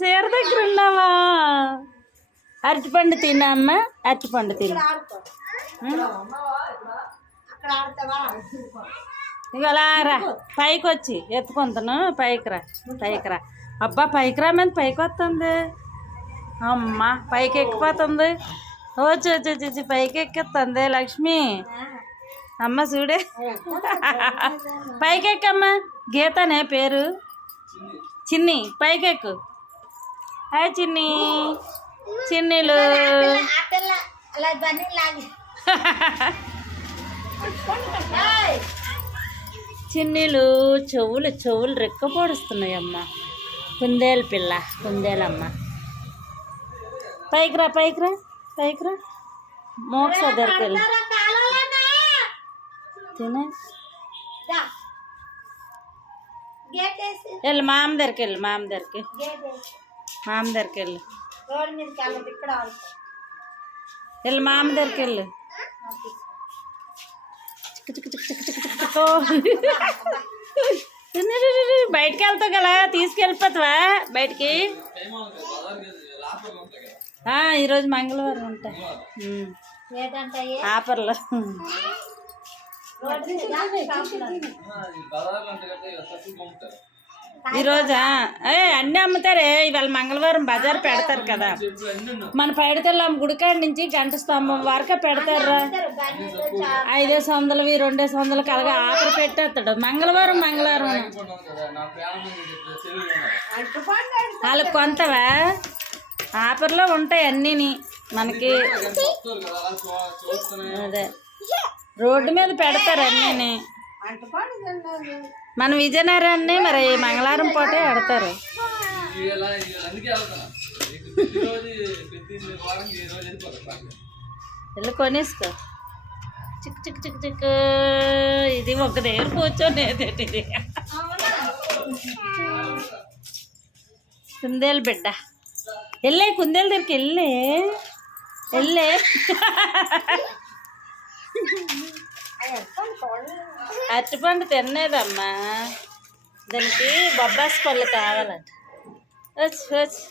చీర దగ్గర ఉన్నావా? అరటిపండు తిన్నా అమ్మ, అరటిపండు తిన్నా. ఇవాళ రా పైకి వచ్చి ఎత్తుకుంటాను. పైకి రా. అబ్బా పైకి రా మీద పైకి వస్తుంది. అమ్మ పైకి ఎక్కిపోతుంది. వచ్చి పైకి ఎక్కిస్తుంది లక్ష్మి. అమ్మ చూడే పైకి ఎక్కమ్మా. గీతనే పేరు. చిన్ని పైకి ఎక్కు. హాయ్ చిన్ని. చిన్నీలు చిన్నీలు చెవులు రెక్క పొడుస్తున్నాయి అమ్మ. కుందేలు పిల్ల, కుందేలమ్మ. పైకి రా. మోక్ష దగ్గరికి తినే వెళ్ళు. మామ దగ్గరికి వెళ్ళు. మామ దగ్గరికి వెళ్ళు. మామ దగ్గరికి వెళ్ళు. బయటికి వెళ్తావు కదా, తీసుకెళ్ళిపోతావా బయటికి? ఈరోజు మంగళవారం ఉంటాయి ఆఫర్లు. ఈరోజా అన్నీ అమ్ముతారే. ఇవాళ మంగళవారం బజార్ పెడతారు కదా. మన పైడితెల్లం గుడికాడ నుంచి గంట స్తంభం వరకు పెడతారా. 500, 200 అలాగా ఆఫర్ పెట్టేస్తాడు. మంగళవారం వాళ్ళకి కొంతవా ఆఫర్లో ఉంటాయి అన్నీని మనకి. అదే రోడ్డు మీద పెడతారు అన్నీని. మన విజయనగరాన్ని మరి మంగళవారం పూటే పెడతారు. వెళ్ళి కొనేసుకో. చిక్ ఇది ఒక దగ్గర కూర్చొని కుందేలు బిడ్డ. వెళ్ళే కుందేలు దగ్గరికి వెళ్ళే. అరటిపండు తినేదమ్మా. దానికి బొబ్బాసి పళ్ళు కావాలంట. వచ్చి